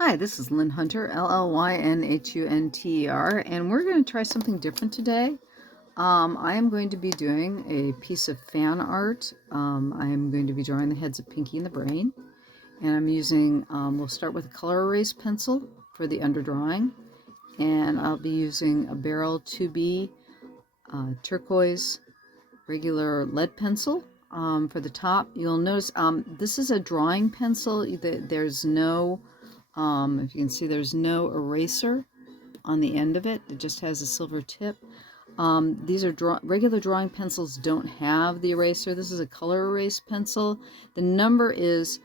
Hi, this is Llyn Hunter, L-L-Y-N-H-U-N-T-E-R, and we're going to try something different today. I am going to be doing a piece of fan art. I am going to be drawing the heads of Pinky and the Brain, and I'm using, we'll start with a color erase pencil for the underdrawing, and I'll be using a Barrel 2B turquoise regular lead pencil for the top. You'll notice this is a drawing pencil. There's no if you can see, there's no eraser on the end of it. It just has a silver tip. These are regular drawing pencils don't have the eraser. This is a color erase pencil. The number is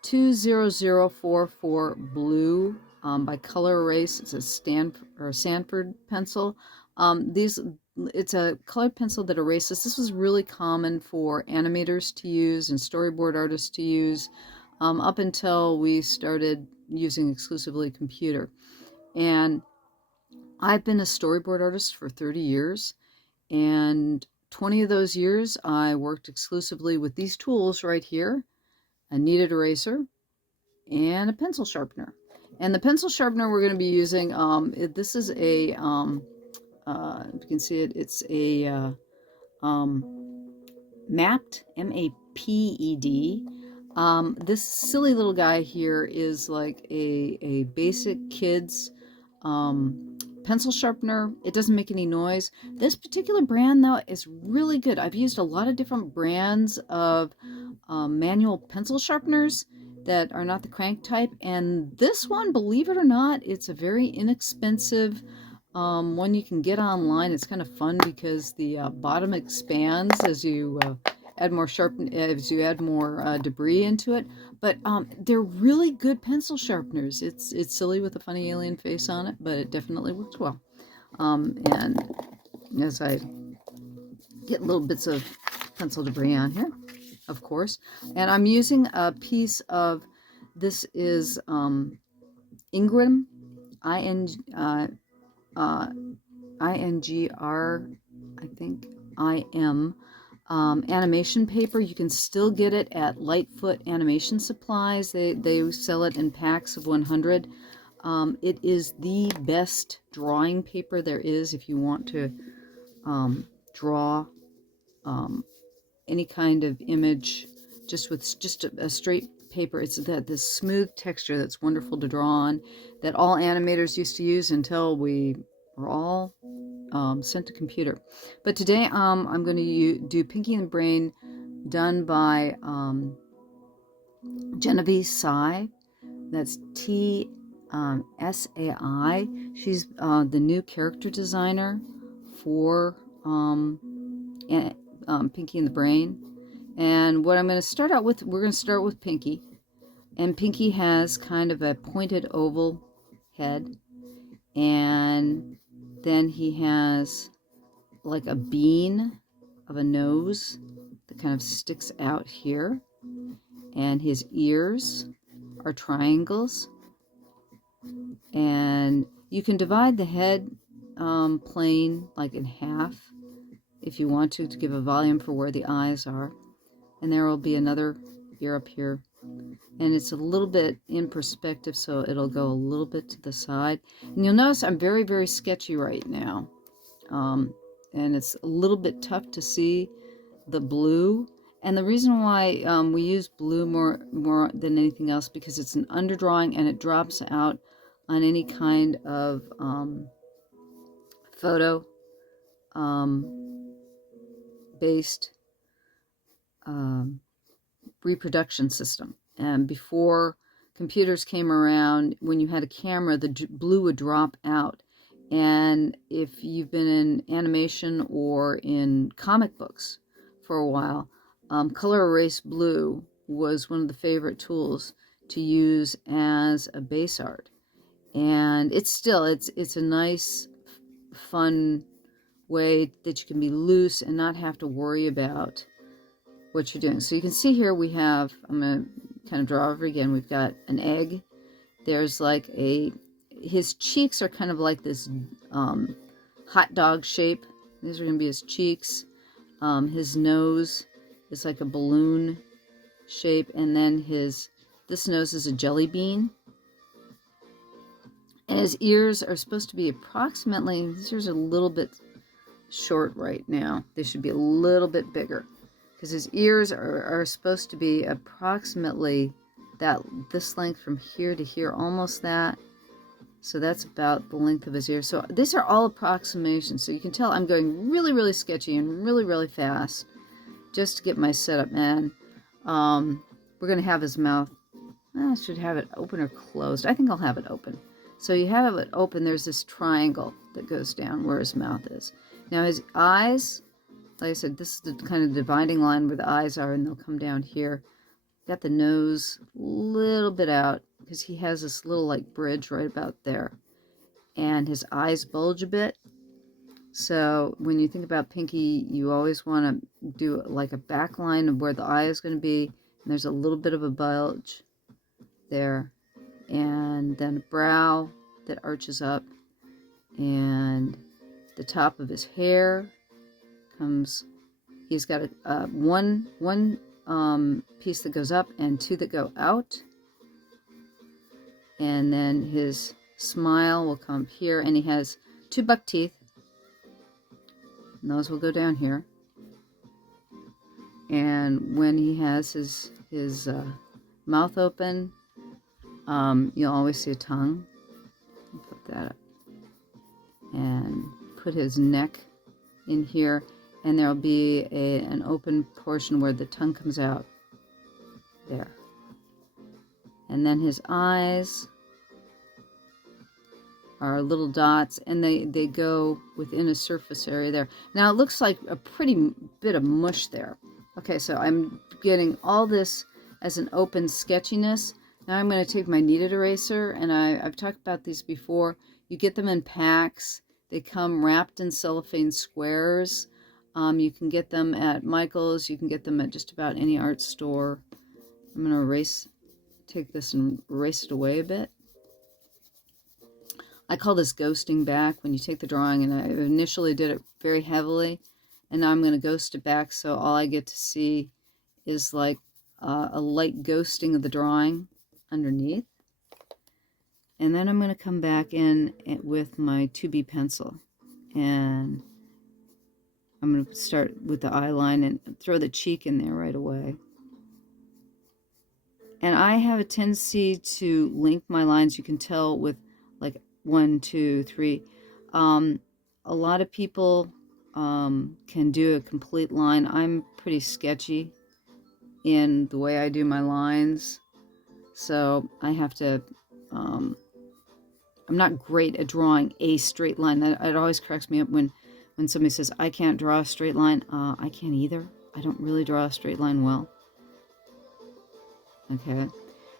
20044 blue by Color Erase. It's a Sanford pencil. It's a colored pencil that erases. This was really common for animators to use and storyboard artists to use up until we started using exclusively computer. And I've been a storyboard artist for 30 years, and 20 of those years I worked exclusively with these tools right here, a kneaded eraser and a pencil sharpener. And the pencil sharpener we're going to be using, this is a, if you can see it, it's a mapped, M-A-P-E-D. This silly little guy here is like a basic kid's pencil sharpener. It doesn't make any noise. This particular brand, though, is really good. I've used a lot of different brands of manual pencil sharpeners that are not the crank type, and this one, believe it or not, it's a very inexpensive one you can get online. It's kind of fun because the bottom expands as you add more debris into it. But they're really good pencil sharpeners. It's silly with a funny alien face on it, but it definitely works well. And as I get little bits of pencil debris on here, of course, and I'm using a piece of, this is Ingram, I-N-G-R, I think, I-M, animation paper. You can still get it at Lightfoot Animation Supplies. They sell it in packs of 100. It is the best drawing paper there is if you want to draw any kind of image just with just a straight paper. It's this smooth texture that's wonderful to draw on, that all animators used to use until we were all sent to computer. But today I'm going to do Pinky and the Brain, done by Genevieve Sai. That's T-S-A-I. She's the new character designer for Pinky and the Brain. And what I'm going to start out with, we're going to start with Pinky. And Pinky has kind of a pointed oval head. And then he has like a bean of a nose that kind of sticks out here. And his ears are triangles. And you can divide the head plane like in half if you want to give a volume for where the eyes are. And there will be another ear up here. And it's a little bit in perspective, so it'll go a little bit to the side. And you'll notice I'm very, very sketchy right now. And it's a little bit tough to see the blue. And the reason why we use blue more than anything else, because it's an underdrawing and it drops out on any kind of photo based reproduction system. And before computers came around, when you had a camera, the blue would drop out. And if you've been in animation or in comic books for a while, color erase blue was one of the favorite tools to use as a base art. And it's a nice, fun way that you can be loose and not have to worry about what you're doing. So you can see here we have, I'm going to kind of draw over again, we've got an egg. There's like his cheeks are kind of like this hot dog shape. These are going to be his cheeks. His nose is like a balloon shape, and then this nose is a jelly bean. And his ears are supposed to be approximately, these ears are a little bit short right now. They should be a little bit bigger. Because his ears are supposed to be approximately this length from here to here, almost that. So that's about the length of his ear. So these are all approximations. So you can tell I'm going really, really sketchy and really, really fast just to get my setup, man. We're going to have his mouth. I should have it open or closed. I think I'll have it open. So you have it open. There's this triangle that goes down where his mouth is. Now his eyes, like I said, this is the kind of dividing line where the eyes are, and they'll come down here. Got the nose a little bit out because he has this little like bridge right about there, and his eyes bulge a bit. So when you think about Pinky, you always want to do like a back line of where the eye is going to be, and there's a little bit of a bulge there, and then a brow that arches up, and the top of his hair comes. He's got a one piece that goes up and two that go out, and then his smile will come here, and he has 2 buck teeth, and those will go down here. And when he has his mouth open, you'll always see a tongue. Put that up and put his neck in here, and there'll be an open portion where the tongue comes out there. And then his eyes are little dots, and they go within a surface area there. Now it looks like a pretty bit of mush there. Okay, so I'm getting all this as an open sketchiness. Now I'm going to take my kneaded eraser, and I've talked about these before. You get them in packs. They come wrapped in cellophane squares. You can get them at Michael's. You can get them at just about any art store. I'm going to take this and erase it away a bit. I call this ghosting back, when you take the drawing, and I initially did it very heavily, and now I'm going to ghost it back, so all I get to see is like a light ghosting of the drawing underneath. And then I'm going to come back in with my 2B pencil, and I'm going to start with the eye line and throw the cheek in there right away. And I have a tendency to link my lines. You can tell with like 1, 2, 3. A lot of people can do a complete line. I'm pretty sketchy in the way I do my lines, so I have to, I'm not great at drawing a straight line. It always cracks me up when somebody says, I can't draw a straight line. I can't either. I don't really draw a straight line well. Okay,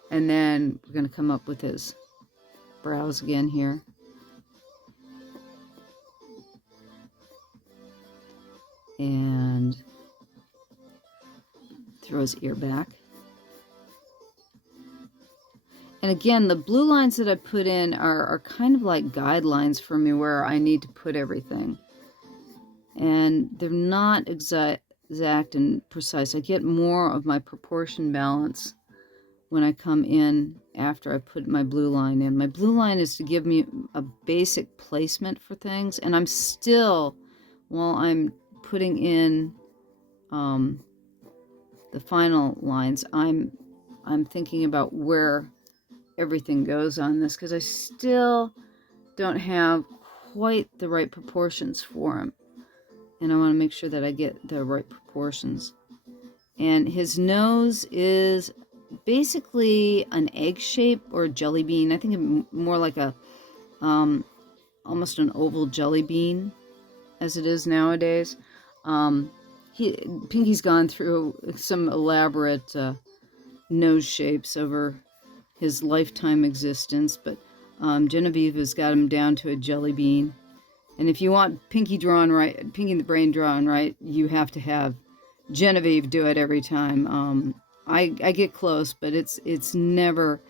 and then we're going to come up with his brows again here. And throw his ear back. And again, the blue lines that I put in are kind of like guidelines for me where I need to put everything. And they're not exact and precise. I get more of my proportion balance when I come in after I put my blue line in. My blue line is to give me a basic placement for things, and I'm still, while I'm putting in the final lines, I'm thinking about where everything goes on this, because I still don't have quite the right proportions for him, and I want to make sure that I get the right proportions. And his nose is basically an egg shape or a jelly bean. I think more like a almost an oval jelly bean as it is nowadays. Pinky's gone through some elaborate nose shapes over his lifetime existence, but Genevieve has got him down to a jelly bean. And if you want Pinky drawn right, Pinky the Brain drawn right, you have to have Genevieve do it every time. I get close, but it's never,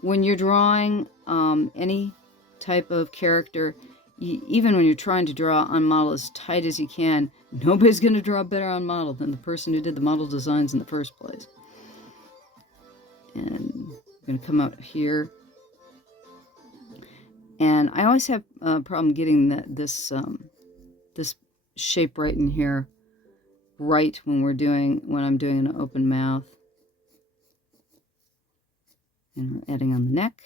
when you're drawing any type of character, even when you're trying to draw on model as tight as you can, nobody's going to draw better on model than the person who did the model designs in the first place. And I'm going to come out here. And I always have a problem getting this shape right in here, right when I'm doing an open mouth. And we're adding on the neck.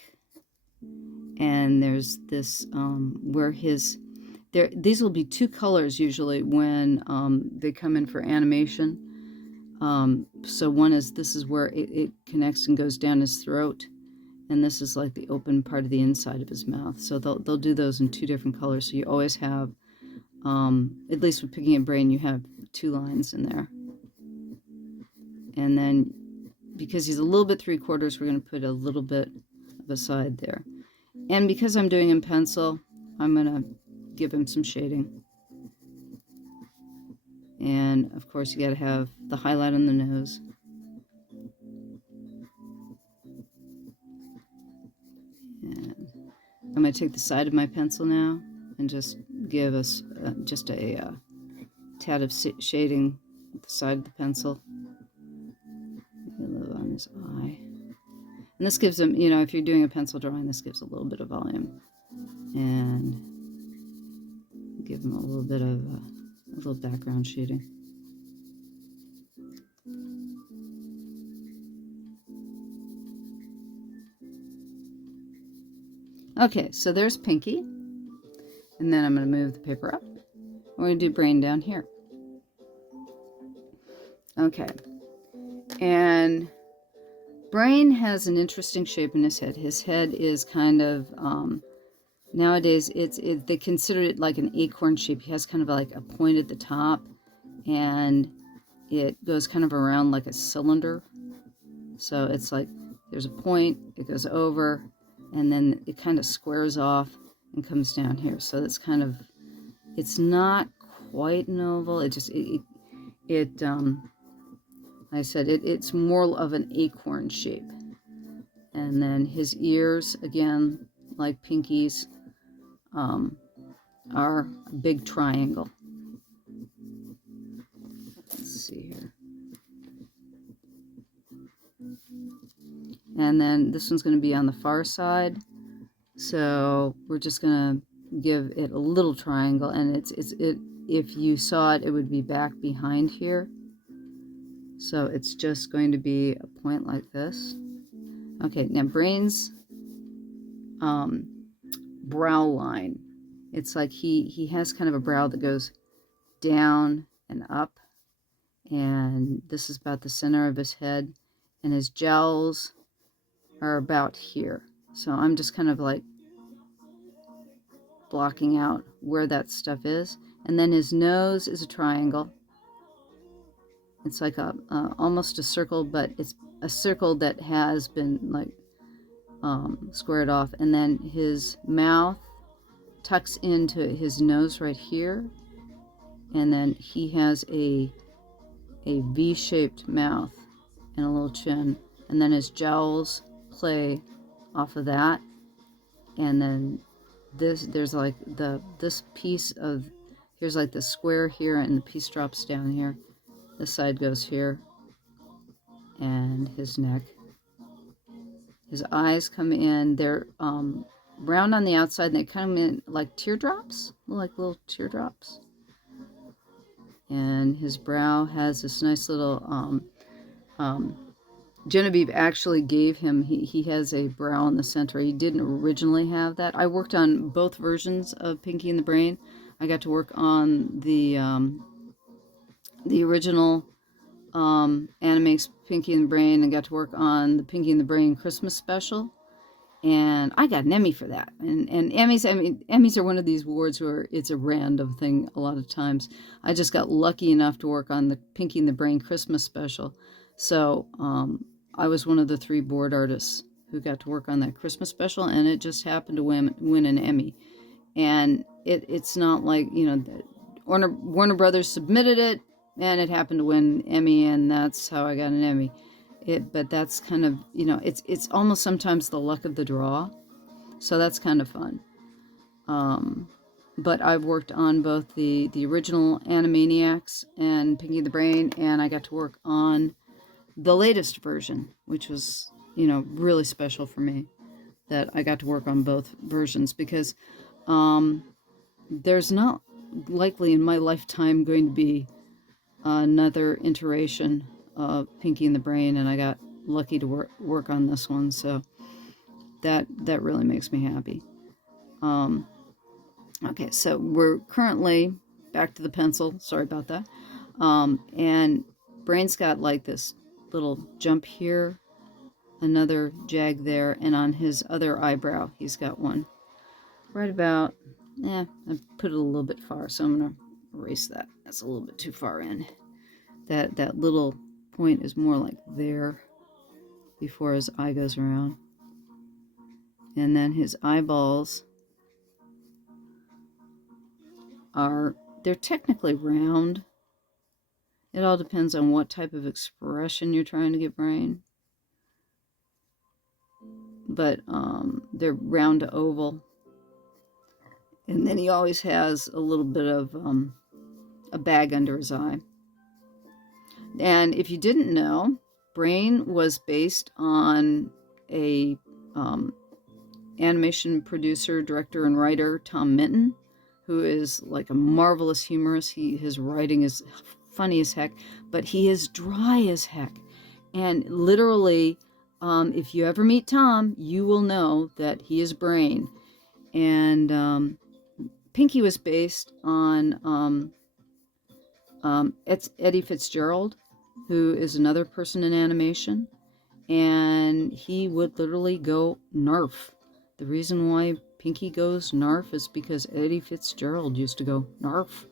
And there's this where these will be two colors usually when they come in for animation. So one is, this is where it connects and goes down his throat, and this is like the open part of the inside of his mouth. So they'll do those in two different colors. So you always have, at least with Pinky and Brain, you have two lines in there. And then because he's a little bit 3/4, we're going to put a little bit of a side there. And because I'm doing in pencil, I'm going to give him some shading. And of course you got to have the highlight on the nose. And I'm going to take the side of my pencil now and just give us just a tad of shading with the side of the pencil. A little on his eye. And this gives him, you know, if you're doing a pencil drawing, this gives a little bit of volume. And give him a little bit of a little background shading. Okay, so there's Pinky. And then I'm going to move the paper up. We're going to do Brain down here. Okay. And Brain has an interesting shape in his head. His head is kind of, nowadays, they consider it like an acorn shape. He has kind of like a point at the top, and it goes kind of around like a cylinder. So it's like there's a point, it goes over, and then it kind of squares off and comes down here. So it's kind of, it's not quite an oval. It just, I said it's more of an acorn shape. And then his ears, again, like Pinky's, are a big triangle. Let's see here. And then this one's going to be on the far side. So we're just going to give it a little triangle, and if you saw it, it would be back behind here. So it's just going to be a point like this. Okay, now Brain's brow line. It's like he has kind of a brow that goes down and up, and this is about the center of his head, and his jowls are about here. So I'm just kind of like blocking out where that stuff is. And then his nose is a triangle. It's like a almost a circle, but it's a circle that has been like squared off. And then his mouth tucks into his nose right here, and then he has a V-shaped mouth and a little chin, and then his jowls play off of that. And then there's like this piece of, here's like the square here, and the piece drops down here. This side goes here, and his neck. His eyes come in, they're round on the outside, and they come in like teardrops, like little teardrops. And his brow has this nice little, Genevieve actually gave him, he has a brow in the center. He didn't originally have that. I worked on both versions of Pinky and the Brain. I got to work on the original Animaniacs Pinky and the Brain, and got to work on the Pinky and the Brain Christmas special. And I got an Emmy for that. And Emmys, I mean, Emmys are one of these awards where it's a random thing a lot of times. I just got lucky enough to work on the Pinky and the Brain Christmas special. So I was one of the 3 board artists who got to work on that Christmas special, and it just happened to win an Emmy. And it's not like, you know, Warner Brothers submitted it, and it happened to win an Emmy, and that's how I got an Emmy. But that's kind of, you know, it's almost sometimes the luck of the draw. So that's kind of fun. But I've worked on both the original Animaniacs and Pinky and the Brain, and I got to work on the latest version, which was, you know, really special for me. that I got to work on both versions, because there's not likely in my lifetime going to be another iteration of Pinky and the Brain, and I got lucky to work on this one, so that really makes me happy. Okay, so we're currently back to the pencil. Sorry about that. And Brain's got like this little jump here, another jag there, and on his other eyebrow, he's got one right about, I put it a little bit far, so I'm going to erase that. That's a little bit too far in. That little point is more like there before his eye goes around. And then his eyeballs they're technically round. It all depends on what type of expression you're trying to give Brain. But they're round to oval. And then he always has a little bit of a bag under his eye. And if you didn't know, Brain was based on a animation producer, director, and writer, Tom Minton, who is like a marvelous humorist. His writing is funny as heck, but he is dry as heck. And literally, if you ever meet Tom, you will know that he is Brain. And Pinky was based on it's Eddie Fitzgerald, who is another person in animation, and he would literally go narf. The reason why Pinky goes narf is because Eddie Fitzgerald used to go narf.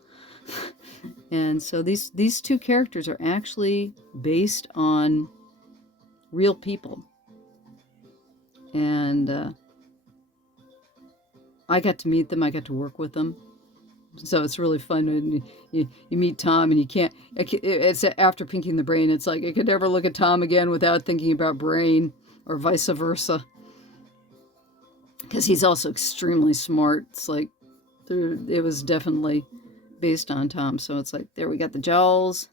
And so these two characters are actually based on real people. And I got to meet them, I got to work with them. So it's really fun when you meet Tom and you can't, it's after Pinky and the Brain, it's like I could never look at Tom again without thinking about Brain, or vice versa. Because he's also extremely smart. It's like, it was definitely based on Tom. So it's like, there we got the jowls,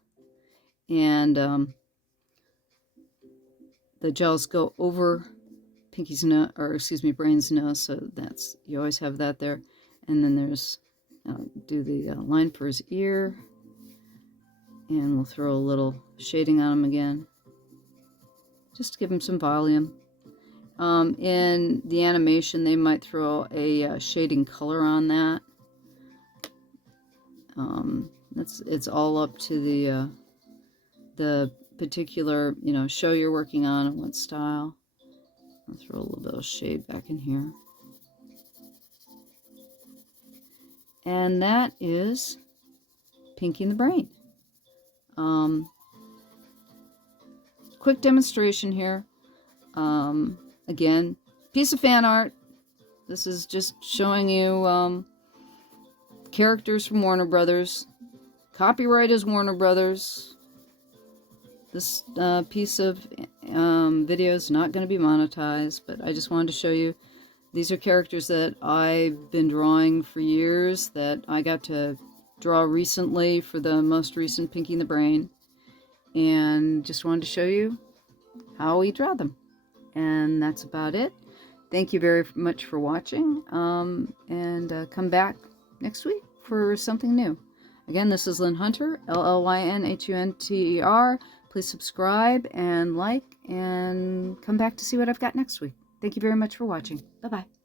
and the jowls go over Pinky's nose, or excuse me, Brain's nose. So that's, you always have that there. And then there's, do the line for his ear, and we'll throw a little shading on him again, just to give him some volume. In the animation, they might throw a shading color on that. It's all up to the particular show you're working on and what style. I'll throw a little bit of shade back in here. And that is Pinky and the Brain. Quick demonstration here. Again, piece of fan art. This is just showing you characters from Warner Brothers. Copyright is Warner Brothers. This piece of video is not going to be monetized, but I just wanted to show you. These are characters that I've been drawing for years, that I got to draw recently for the most recent Pinky and the Brain. And just wanted to show you how we draw them. And that's about it. Thank you very much for watching. And come back next week for something new. Again, this is Llyn Hunter, Llynhunter. Please subscribe and like, and come back to see what I've got next week. Thank you very much for watching. Bye-bye.